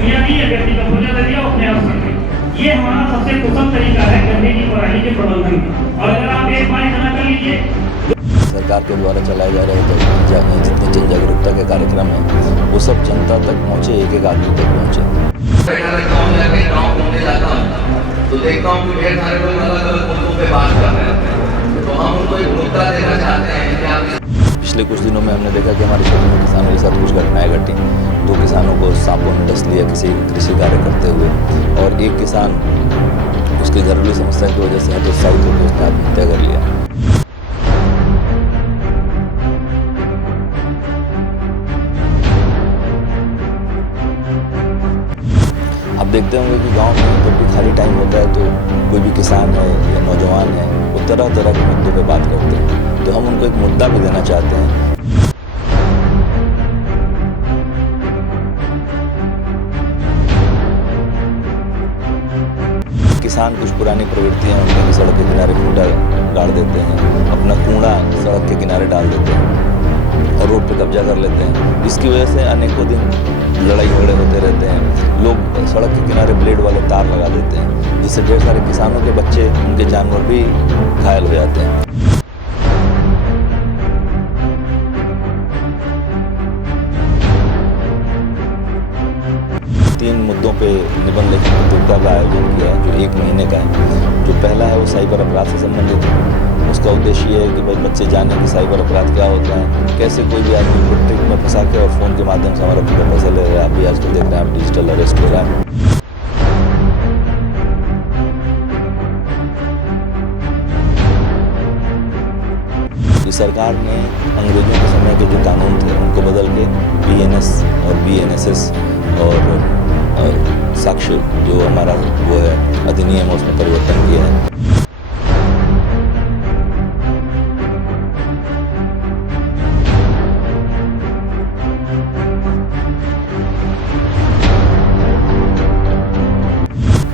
दुनिया नहीं है, व्यक्ति का भोजन दे दिया अपने आप समझे। ये हमारा सबसे कुशल तरीका है गन्ने की पराली के प्रबंधन का। और अगर आप एक बार इतना कर लीजिए, सरकार के द्वारा चलाए जा रहे जितने जन जागरूकता के कार्यक्रम हैं वो सब जनता तक पहुँचे, एक एक आदमी तक पहुँचे। गाँव घूमने जाता हूँ तो देखता हूँ कि ढेर सारे लोग अलग अलग मुद्दों पे बात कर रहे हैं, तो हम उनको एक मुद्दा देना चाहते हैं कि आप। पिछले कुछ दिनों में हमने देखा कि हमारे क्षेत्र में किसानों के साथ कुछ घटनाएं घटी। 2 किसानों को सांपों ने डस लिया किसी कृषि कार्य करते हुए, और एक किसान उसकी घरेलू समस्या की वजह से हतोत्साहित होकर उसने आत्महत्या कर लिया। आप देखते होंगे कि गांव में जब भी खाली टाइम होता है तो कोई भी किसान है या नौजवान है वो तरह तरह के मुद्दों पे बात करते हैं, तो हम उनको एक मुद्दा भी देना चाहते हैं। किसान कुछ पुरानी प्रवृत्तियां उनके की सड़क के किनारे कूड़ा डाल देते हैं, अपना कूड़ा सड़क के किनारे डाल देते हैं और रोड पे कब्जा कर लेते हैं। इसकी वजह से अनेकों दिन लड़ाई झगड़े होते रहते हैं। लोग सड़क के किनारे ब्लेड वाले तार लगा देते हैं, जिससे ढेर सारे किसानों के बच्चे, उनके जानवर भी घायल हो जाते हैं। तीन मुद्दों पे निबंध लेखन प्रतियोगिता का आयोजन किया है, जो 1 महीने का है। जो पहला है वो साइबर अपराध से संबंधित है। उसका उद्देश्य ये है कि भाई बच्चे जाने कि साइबर अपराध क्या होता है, कैसे कोई भी आदमी को ट्रिक में फंसा के और फ़ोन के माध्यम से हमारा पूरा पैसा ले रहा है। आप भी आजकल देख रहे हैं, आप डिजिटल अरेस्ट हो रहा है। इस सरकार ने अंग्रेजों के समय के जो कानून थे उनको बदल के BNS और BNSS और साक्ष्य जो हमारा वो है अधिनियम है उसमें परिवर्तन किया है।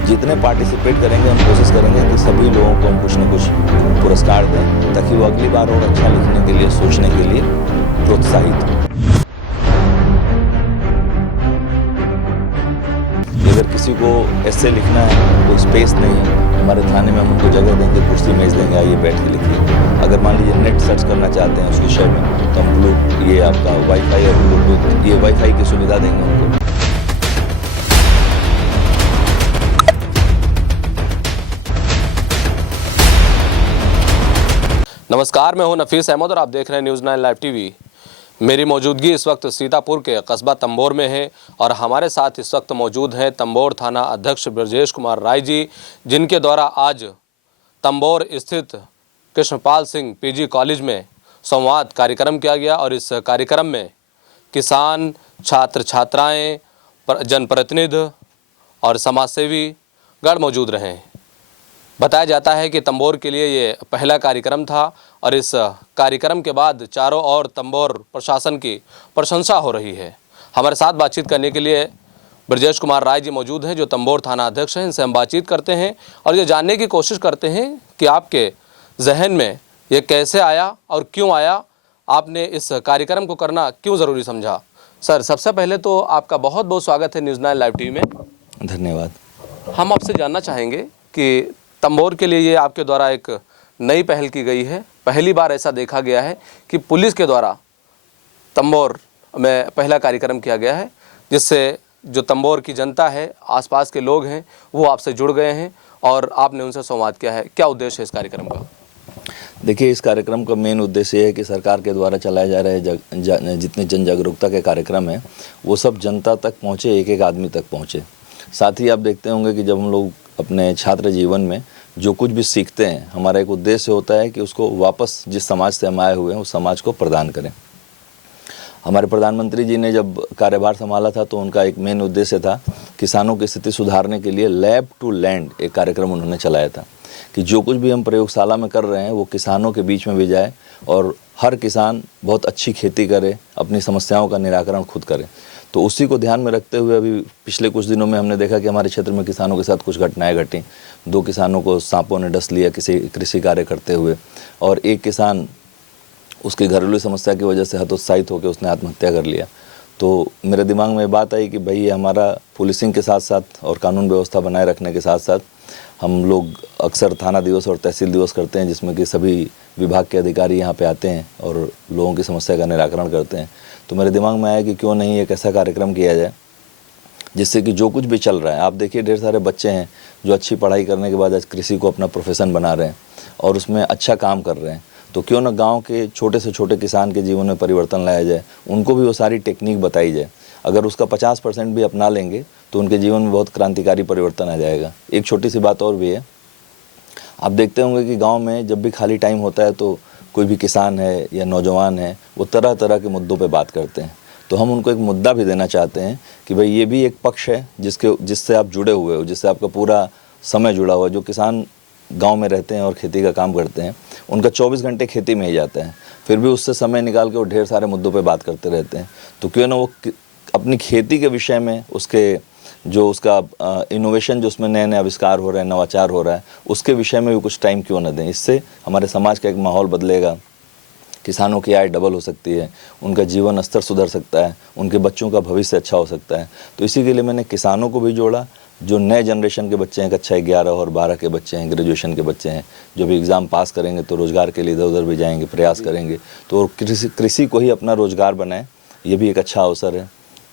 जितने पार्टिसिपेट करेंगे हम कोशिश करेंगे कि सभी लोगों को हम कुछ न कुछ पुरस्कार दें, ताकि वो अगली बार और अच्छा लिखने के लिए, सोचने के लिए प्रोत्साहित हो। अगर किसी को ऐसे लिखना है, कोई स्पेस नहीं है, हमारे थाने में हम उनको जगह देंगे, कुर्सी मेज देंगे, आइए बैठ के लिखिए। अगर मान लीजिए नेट सर्च करना चाहते हैं उस विषय में, तो हम ये आपका वाईफाई और ब्लूटूथ, ये वाईफाई की सुविधा देंगे उनको। नमस्कार, मैं हूं नफीस अहमद और आप देख रहे हैं न्यूज़ 9 लाइव टीवी। मेरी मौजूदगी इस वक्त सीतापुर के कस्बा तंबोर में है और हमारे साथ इस वक्त मौजूद हैं तंबोर थाना अध्यक्ष ब्रजेश कुमार राय जी, जिनके द्वारा आज तंबोर स्थित कृष्णपाल सिंह PG कॉलेज में संवाद कार्यक्रम किया गया। और इस कार्यक्रम में किसान, छात्र छात्राएँ, जनप्रतिनिधि और समाजसेवी गण मौजूद रहे हैं। बताया जाता है कि तंबोर के लिए ये पहला कार्यक्रम था और इस कार्यक्रम के बाद चारों ओर तंबोर प्रशासन की प्रशंसा हो रही है। हमारे साथ बातचीत करने के लिए ब्रजेश कुमार राय जी मौजूद हैं, जो तंबोर थाना अध्यक्ष हैं। इनसे हम बातचीत करते हैं और ये जानने की कोशिश करते हैं कि आपके जहन में ये कैसे आया और क्यों आया, आपने इस कार्यक्रम को करना क्यों ज़रूरी समझा। सर, सबसे पहले तो आपका बहुत बहुत स्वागत है न्यूज़ 9 लाइव टीवी में। धन्यवाद। हम आपसे जानना चाहेंगे कि तंबोर के लिए ये आपके द्वारा एक नई पहल की गई है। पहली बार ऐसा देखा गया है कि पुलिस के द्वारा तंबोर में पहला कार्यक्रम किया गया है, जिससे जो तंबोर की जनता है, आसपास के लोग हैं, वो आपसे जुड़ गए हैं और आपने उनसे संवाद किया है। क्या उद्देश्य है इस कार्यक्रम का? देखिए, इस कार्यक्रम का मेन उद्देश्य ये है कि सरकार के द्वारा चलाए जा रहे जितने जन जागरूकता के कार्यक्रम हैं वो सब जनता तक पहुँचे, एक एक आदमी तक पहुँचे। साथ ही आप देखते होंगे कि जब हम लोग अपने छात्र जीवन में जो कुछ भी सीखते हैं, हमारा एक उद्देश्य होता है कि उसको वापस जिस समाज से हम आए हुए हैं उस समाज को प्रदान करें। हमारे प्रधानमंत्री जी ने जब कार्यभार संभाला था तो उनका एक मेन उद्देश्य था किसानों की स्थिति सुधारने के लिए लैब टू लैंड एक कार्यक्रम उन्होंने चलाया था कि जो कुछ भी हम प्रयोगशाला में कर रहे हैं वो किसानों के बीच में भी जाए और हर किसान बहुत अच्छी खेती करे, अपनी समस्याओं का निराकरण खुद करे। तो उसी को ध्यान में रखते हुए अभी पिछले कुछ दिनों में हमने देखा कि हमारे क्षेत्र में किसानों के साथ कुछ घटनाएं घटी। 2 किसानों को सांपों ने डस लिया किसी कृषि कार्य करते हुए, और एक किसान उसकी घरेलू समस्या की वजह से हतोत्साहित होकर उसने आत्महत्या कर लिया। तो मेरे दिमाग में बात आई कि भाई ये हमारा पुलिसिंग के साथ साथ और कानून व्यवस्था बनाए रखने के साथ साथ हम लोग अक्सर थाना दिवस और तहसील दिवस करते हैं, जिसमें कि सभी विभाग के अधिकारी यहाँ पे आते हैं और लोगों की समस्या का निराकरण करते हैं। तो मेरे दिमाग में आया कि क्यों नहीं एक ऐसा कार्यक्रम किया जाए जिससे कि जो कुछ भी चल रहा है, आप देखिए ढेर सारे बच्चे हैं जो अच्छी पढ़ाई करने के बाद आज कृषि को अपना प्रोफेशन बना रहे हैं और उसमें अच्छा काम कर रहे हैं। तो क्यों ना गांव के छोटे से छोटे किसान के जीवन में परिवर्तन लाया जाए, उनको भी वो सारी टेक्निक बताई जाए। अगर उसका 50% भी अपना लेंगे तो उनके जीवन में बहुत क्रांतिकारी परिवर्तन आ जाएगा। एक छोटी सी बात और भी है, आप देखते होंगे कि गांव में जब भी खाली टाइम होता है तो कोई भी किसान है या नौजवान है वो तरह तरह के मुद्दों पे बात करते हैं। तो हम उनको एक मुद्दा भी देना चाहते हैं कि भाई ये भी एक पक्ष है जिससे आप जुड़े हुए हो, जिससे आपका पूरा समय जुड़ा हुआ है। जो किसान गांव में रहते हैं और खेती का काम करते हैं, उनका 24 घंटे खेती में ही जाता है, फिर भी उससे समय निकाल के वो ढेर सारे मुद्दों पे बात करते रहते हैं। तो क्यों ना वो अपनी खेती के विषय में उसका इनोवेशन जो उसमें नए नए आविष्कार हो रहे हैं, नवाचार हो रहा है, उसके विषय में भी कुछ टाइम क्यों ना दें। इससे हमारे समाज का एक माहौल बदलेगा, किसानों की आय डबल हो सकती है, उनका जीवन स्तर सुधर सकता है, उनके बच्चों का भविष्य अच्छा हो सकता है। तो इसी के लिए मैंने किसानों को भी जोड़ा, जो नए जनरेशन के बच्चे हैं, कक्षा 11 और 12 के बच्चे हैं, ग्रेजुएशन के बच्चे हैं, जो भी एग्ज़ाम पास करेंगे तो रोज़गार के लिए इधर उधर भी जाएंगे, प्रयास करेंगे, तो कृषि को ही अपना रोज़गार बनाए, ये भी एक अच्छा अवसर है।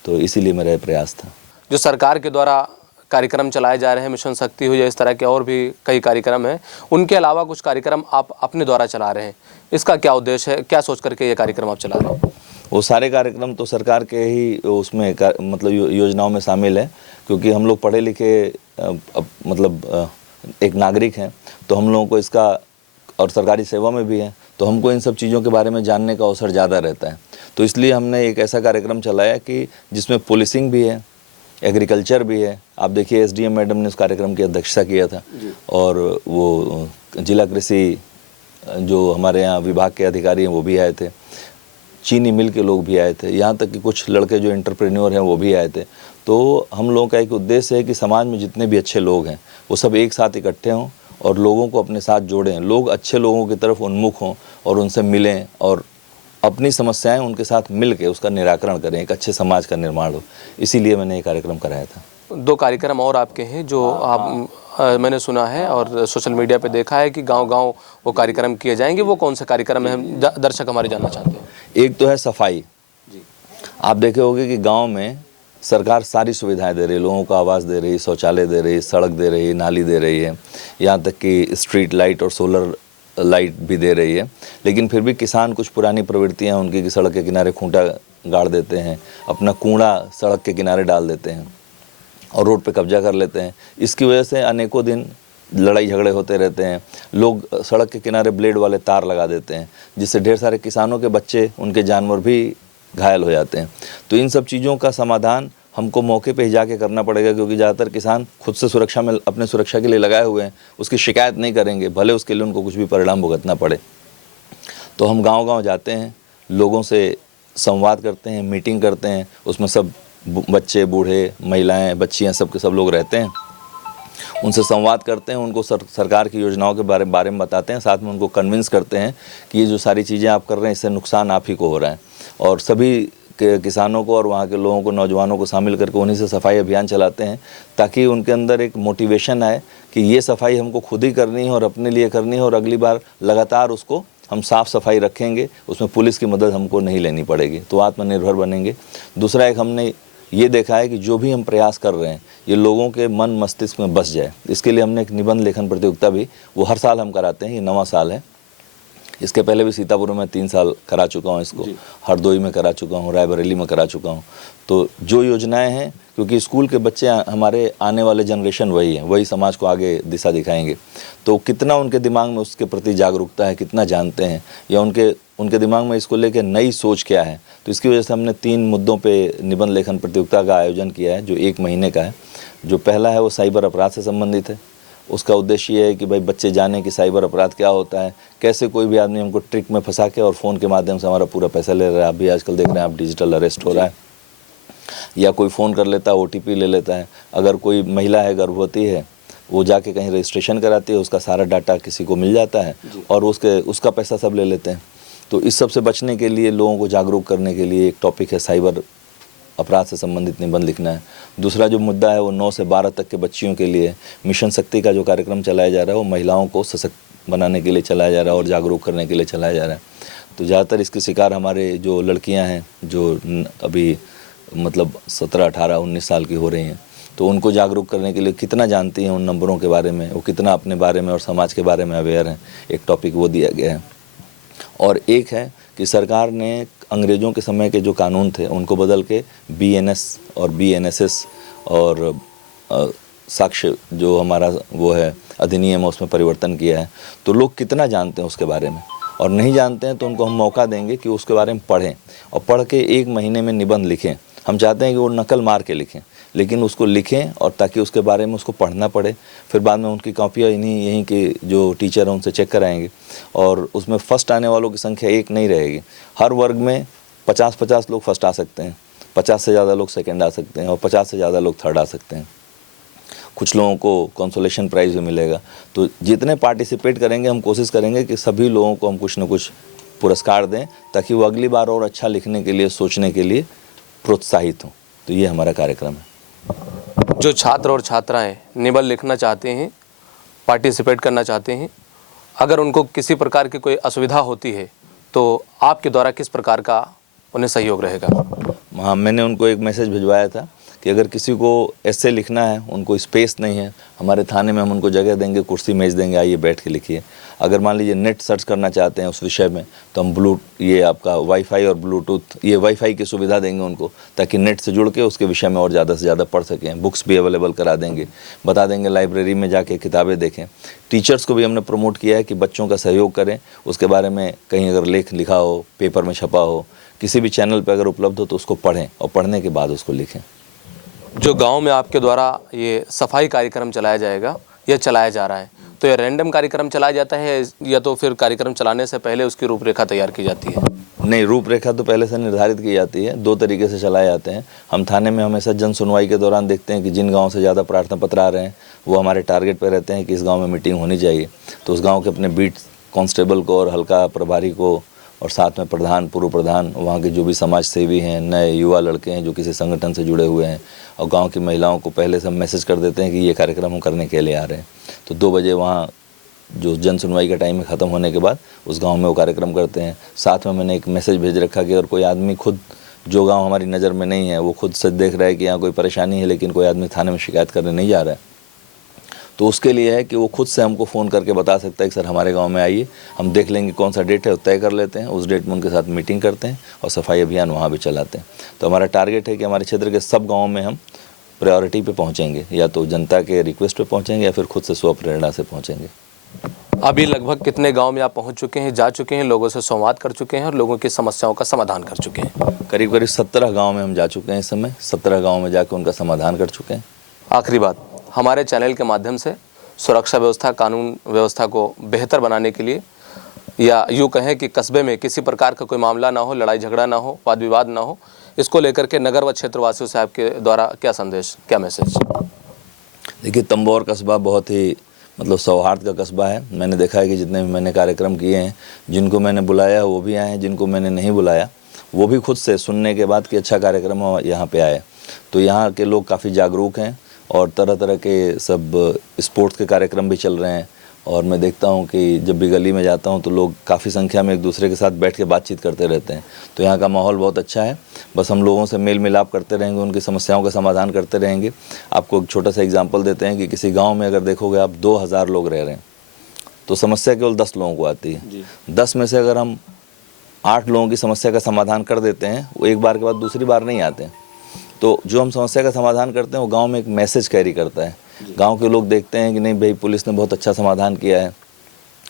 तो इसीलिए मेरा प्रयास था। जो सरकार के द्वारा कार्यक्रम चलाए जा रहे हैं, मिशन शक्ति हो या इस तरह के और भी कई कार्यक्रम हैं, उनके अलावा कुछ कार्यक्रम आप अपने द्वारा चला रहे हैं, इसका क्या उद्देश्य है, क्या सोच करके ये कार्यक्रम आप चला रहे हैं? वो सारे कार्यक्रम तो सरकार के ही उसमें मतलब योजनाओं में शामिल है, क्योंकि हम लोग पढ़े लिखे एक नागरिक हैं, तो हम लोगों को इसका, और सरकारी सेवा में भी है, तो हमको इन सब चीज़ों के बारे में जानने का अवसर ज़्यादा रहता है। तो इसलिए हमने एक ऐसा कार्यक्रम चलाया कि जिसमें पुलिसिंग भी है, एग्रीकल्चर भी है। आप देखिए SDM मैडम ने उस कार्यक्रम की अध्यक्षता किया था, और वो जिला कृषि जो हमारे यहाँ विभाग के अधिकारी हैं वो भी आए थे, चीनी मिल के लोग भी आए थे, यहाँ तक कि कुछ लड़के जो एंटरप्रेन्योर हैं वो भी आए थे। तो हम लोगों का एक उद्देश्य है कि समाज में जितने भी अच्छे लोग हैं वो सब एक साथ इकट्ठे हों और लोगों को अपने साथ जोड़ें, लोग अच्छे लोगों की तरफ उन्मुख हों और उनसे मिलें और अपनी समस्याएं उनके साथ मिल के उसका निराकरण करें, एक अच्छे समाज का निर्माण हो। इसीलिए मैंने ये कार्यक्रम कराया था। 2 कार्यक्रम और आपके हैं जो मैंने सुना है और सोशल मीडिया पे देखा है कि गांव-गांव वो कार्यक्रम किए जाएंगे, वो कौन से कार्यक्रम है, हम दर्शक हमारे जानना चाहते हैं? एक तो है सफाई। आप देखे होंगे कि गाँव में सरकार सारी सुविधाएं दे रही है, लोगों को आवास दे रही है, शौचालय दे रही है, सड़क दे रही है, नाली दे रही है, यहाँ तक कि स्ट्रीट लाइट और सोलर लाइट भी दे रही है। लेकिन फिर भी किसान कुछ पुरानी प्रवृत्तियाँ उनकी कि सड़क के किनारे खूंटा गाड़ देते हैं, अपना कूड़ा सड़क के किनारे डाल देते हैं और रोड पे कब्जा कर लेते हैं। इसकी वजह से अनेकों दिन लड़ाई झगड़े होते रहते हैं। लोग सड़क के किनारे ब्लेड वाले तार लगा देते हैं, जिससे ढेर सारे किसानों के बच्चे, उनके जानवर भी घायल हो जाते हैं। तो इन सब चीज़ों का समाधान हमको मौके पे ही जाके करना पड़ेगा, क्योंकि ज़्यादातर किसान खुद से सुरक्षा में अपने सुरक्षा के लिए लगाए हुए हैं, उसकी शिकायत नहीं करेंगे, भले उसके लिए उनको कुछ भी परिणाम भुगतना पड़े। तो हम गांव-गांव जाते हैं, लोगों से संवाद करते हैं, मीटिंग करते हैं, उसमें सब बच्चे, बूढ़े, महिलाएं, बच्चियां, सब लोग रहते हैं। उनसे संवाद करते हैं, उनको सरकार की योजनाओं के बारे में बताते हैं, साथ में उनको कन्विंस करते हैं कि ये जो सारी चीज़ें आप कर रहे हैं इससे नुकसान आप ही को हो रहा है। और सभी के किसानों को और वहाँ के लोगों को, नौजवानों को शामिल करके उन्हीं से सफाई अभियान चलाते हैं, ताकि उनके अंदर एक मोटिवेशन आए कि ये सफाई हमको खुद ही करनी है और अपने लिए करनी है, और अगली बार लगातार उसको हम साफ़ सफाई रखेंगे, उसमें पुलिस की मदद हमको नहीं लेनी पड़ेगी, तो आत्मनिर्भर बनेंगे। दूसरा एक हमने ये देखा है कि जो भी हम प्रयास कर रहे हैं ये लोगों के मन मस्तिष्क में बस जाए। इसके लिए हमने एक निबंध लेखन प्रतियोगिता भी, वो हर साल हम कराते हैं, ये 9वां साल है। इसके पहले भी सीतापुर में 3 साल करा चुका हूँ, इसको हरदोई में करा चुका हूँ, रायबरेली में करा चुका हूँ। तो जो योजनाएं हैं, क्योंकि स्कूल के बच्चे हमारे आने वाले जनरेशन वही हैं, वही समाज को आगे दिशा दिखाएंगे, तो कितना उनके दिमाग में उसके प्रति जागरूकता है, कितना जानते हैं, या उनके दिमाग में इसको लेकर नई सोच क्या है। तो इसकी वजह से हमने 3 मुद्दों पे निबंध लेखन प्रतियोगिता का आयोजन किया है, जो 1 महीने का है। जो पहला है वो साइबर अपराध से संबंधित है। उसका उद्देश्य ये है कि भाई बच्चे जाने कि साइबर अपराध क्या होता है, कैसे कोई भी आदमी हमको ट्रिक में फंसा के और फ़ोन के माध्यम से हमारा पूरा पैसा ले रहा है। आप भी आजकल देख रहे हैं, आप डिजिटल अरेस्ट हो रहा है, या कोई फ़ोन कर लेता है, OTP ले लेता है। अगर कोई महिला है, गर्भवती है, वो जाके कहीं रजिस्ट्रेशन कराती है, उसका सारा डाटा किसी को मिल जाता है और उसका पैसा सब ले लेते हैं। तो इस सब से बचने के लिए, लोगों को जागरूक करने के लिए एक टॉपिक है साइबर अपराध से संबंधित निबंध लिखना है। दूसरा जो मुद्दा है वो 9 से 12 तक के बच्चियों के लिए मिशन शक्ति का जो कार्यक्रम चलाया जा रहा है वो महिलाओं को सशक्त बनाने के लिए चलाया जा रहा है और जागरूक करने के लिए चलाया जा रहा है। तो ज़्यादातर इसके शिकार हमारे जो लड़कियां हैं जो अभी मतलब 17, 18, 19 साल की हो रही हैं, तो उनको जागरूक करने के लिए कितना जानती हैं उन नंबरों के बारे में, वो कितना अपने बारे में और समाज के बारे में अवेयर हैं, एक टॉपिक वो दिया गया है। और एक है कि सरकार ने अंग्रेज़ों के समय के जो कानून थे उनको बदल के BNS और BNSS और साक्ष्य जो हमारा वो है अधिनियम है उसमें परिवर्तन किया है। तो लोग कितना जानते हैं उसके बारे में, और नहीं जानते हैं तो उनको हम मौका देंगे कि उसके बारे में पढ़ें और पढ़ के 1 महीने में निबंध लिखें। हम चाहते हैं कि वो नकल मार के लिखें, लेकिन उसको लिखें और ताकि उसके बारे में उसको पढ़ना पड़े। फिर बाद में उनकी कॉपियाँ यहीं के जो टीचर हैं उनसे चेक कराएंगे और उसमें फ़र्स्ट आने वालों की संख्या 1 नहीं रहेगी। हर वर्ग में 50-50 लोग फर्स्ट आ सकते हैं, 50 से ज़्यादा लोग सेकंड आ सकते हैं और 50 से ज़्यादा लोग थर्ड आ सकते हैं। कुछ लोगों को कंसोलेशन प्राइज़ भी मिलेगा। तो जितने पार्टिसिपेट करेंगे हम कोशिश करेंगे कि सभी लोगों को हम कुछ न कुछ पुरस्कार दें ताकि वो अगली बार और अच्छा लिखने के लिए, सोचने के लिए प्रोत्साहित हों। तो ये हमारा कार्यक्रम है। जो छात्र और छात्राएं निबंध लिखना चाहते हैं, पार्टिसिपेट करना चाहते हैं, अगर उनको किसी प्रकार की कोई असुविधा होती है तो आपके द्वारा किस प्रकार का उन्हें सहयोग रहेगा? हाँ, मैंने उनको एक मैसेज भिजवाया था कि अगर किसी को ऐसे लिखना है, उनको स्पेस नहीं है, हमारे थाने में हम उनको जगह देंगे, कुर्सी मेज देंगे, आइए बैठ के लिखिए। अगर मान लीजिए नेट सर्च करना चाहते हैं उस विषय में तो हम ये आपका वाईफाई और ब्लूटूथ, ये वाईफाई की सुविधा देंगे उनको ताकि नेट से जुड़ के उसके विषय में और ज़्यादा से ज़्यादा पढ़ सकें। बुक्स भी अवेलेबल करा देंगे, बता देंगे लाइब्रेरी में जाके किताबें देखें। टीचर्स को भी हमने प्रमोट किया है कि बच्चों का सहयोग करें, उसके बारे में कहीं अगर लेख लिखा हो, पेपर में छपा हो, किसी भी चैनल पर अगर उपलब्ध हो तो उसको पढ़ें और पढ़ने के बाद उसको लिखें। जो गांव में आपके द्वारा ये सफाई कार्यक्रम चलाया जाएगा या चलाया जा रहा है, तो ये रैंडम कार्यक्रम चलाया जाता है या तो फिर कार्यक्रम चलाने से पहले उसकी रूपरेखा तैयार की जाती है? नहीं, रूपरेखा तो पहले से निर्धारित की जाती है। 2 तरीके से चलाए जाते हैं। हम थाने में हमेशा जन सुनवाई के दौरान देखते हैं कि जिन गाँव से ज़्यादा प्रार्थना पत्र आ रहे हैं वो हमारे टारगेट पर रहते हैं कि इस गाँव में मीटिंग होनी चाहिए। तो उस गाँव के अपने बीट कांस्टेबल को और हल्का प्रभारी को और साथ में प्रधान, पूर्व प्रधान, वहाँ के जो भी समाज सेवी हैं, नए युवा लड़के हैं जो किसी संगठन से जुड़े हुए हैं, और गांव की महिलाओं को पहले से हम मैसेज कर देते हैं कि ये कार्यक्रम हम करने के लिए आ रहे हैं। तो 2 बजे वहाँ जो जन सुनवाई का टाइम है ख़त्म होने के बाद उस गांव में वो कार्यक्रम करते हैं। साथ में मैंने एक मैसेज भेज रखा कि अगर कोई आदमी खुद, जो गाँव हमारी नज़र में नहीं है, वो खुद से देख रहा है कि यहाँ कोई परेशानी है लेकिन कोई आदमी थाने में शिकायत करने नहीं जा रहा है, तो उसके लिए है कि वो खुद से हमको फ़ोन करके बता सकता है कि सर हमारे गांव में आइए, हम देख लेंगे कौन सा डेट है वो तय कर लेते हैं, उस डेट में उनके साथ मीटिंग करते हैं और सफाई अभियान वहाँ भी चलाते हैं। तो हमारा टारगेट है कि हमारे क्षेत्र के सब गाँवों में हम प्रायोरिटी पे पहुँचेंगे, या तो जनता के रिक्वेस्ट पे पहुँचेंगे या फिर खुद से स्वप्रेरणा से पहुँचेंगे। अभी लगभग कितने गाँव में आप पहुँच चुके हैं, जा चुके हैं, लोगों से संवाद कर चुके हैं और लोगों की समस्याओं का समाधान कर चुके हैं? करीब 17 गाँव में हम जा चुके हैं। इस समय 17 गाँव में जाकर उनका समाधान कर चुके हैं। आखिरी बात, हमारे चैनल के माध्यम से सुरक्षा व्यवस्था, कानून व्यवस्था को बेहतर बनाने के लिए, या यूँ कहें कि कस्बे में किसी प्रकार का कोई मामला ना हो, लड़ाई झगड़ा ना हो, वाद विवाद ना हो, इसको लेकर के नगर व क्षेत्रवासियों से आपके द्वारा क्या संदेश, क्या मैसेज? देखिए, तंबोर कस्बा बहुत ही मतलब सौहार्द का कस्बा है। मैंने देखा है कि जितने भी मैंने कार्यक्रम किए हैं, जिनको मैंने बुलाया वो भी आए हैं, जिनको मैंने नहीं बुलाया वो भी खुद से सुनने के बाद कि अच्छा कार्यक्रम हो यहाँ पे आए। तो यहाँ के लोग काफ़ी जागरूक हैं और तरह तरह के सब स्पोर्ट्स के कार्यक्रम भी चल रहे हैं। और मैं देखता हूँ कि जब भी गली में जाता हूँ तो लोग काफ़ी संख्या में एक दूसरे के साथ बैठ के बातचीत करते रहते हैं। तो यहाँ का माहौल बहुत अच्छा है। बस हम लोगों से मेल मिलाप करते रहेंगे, उनकी समस्याओं का समाधान करते रहेंगे। आपको एक छोटा सा एग्जांपल देते हैं कि किसी गांव में अगर देखोगे आप 2000 लोग रह रहे हैं तो समस्या केवल 10 लोगों को आती है। 10 में से अगर हम 8 लोगों की समस्या का समाधान कर देते हैं, वो एक बार के बाद दूसरी बार नहीं आते हैं। तो जो हम समस्या का समाधान करते हैं वो गांव में एक मैसेज कैरी करता है। गांव के लोग देखते हैं कि नहीं भाई, पुलिस ने बहुत अच्छा समाधान किया है,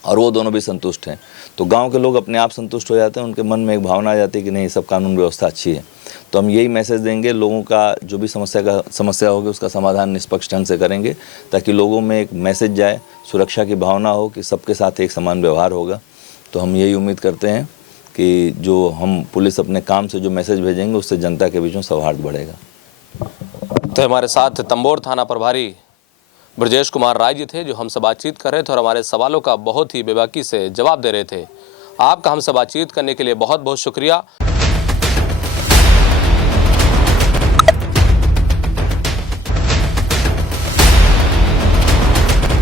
और वो दोनों भी संतुष्ट हैं। तो गांव के लोग अपने आप संतुष्ट हो जाते हैं, उनके मन में एक भावना आ जाती है कि नहीं, सब कानून व्यवस्था अच्छी है। तो हम यही मैसेज देंगे, लोगों का जो भी समस्या होगी उसका समाधान निष्पक्ष ढंग से करेंगे, ताकि लोगों में एक मैसेज जाए, सुरक्षा की भावना हो कि सबके साथ एक समान व्यवहार होगा। तो हम यही उम्मीद करते हैं कि जो हम पुलिस अपने काम से जो मैसेज भेजेंगे उससे जनता के बीच में सौहार्द बढ़ेगा। तो हमारे साथ तंबोर थाना प्रभारी ब्रजेश कुमार राय जी थे, जो हमसे बातचीत कर रहे थे और हमारे सवालों का बहुत ही बेबाकी से जवाब दे रहे थे। आपका हमसे बातचीत करने के लिए बहुत बहुत शुक्रिया।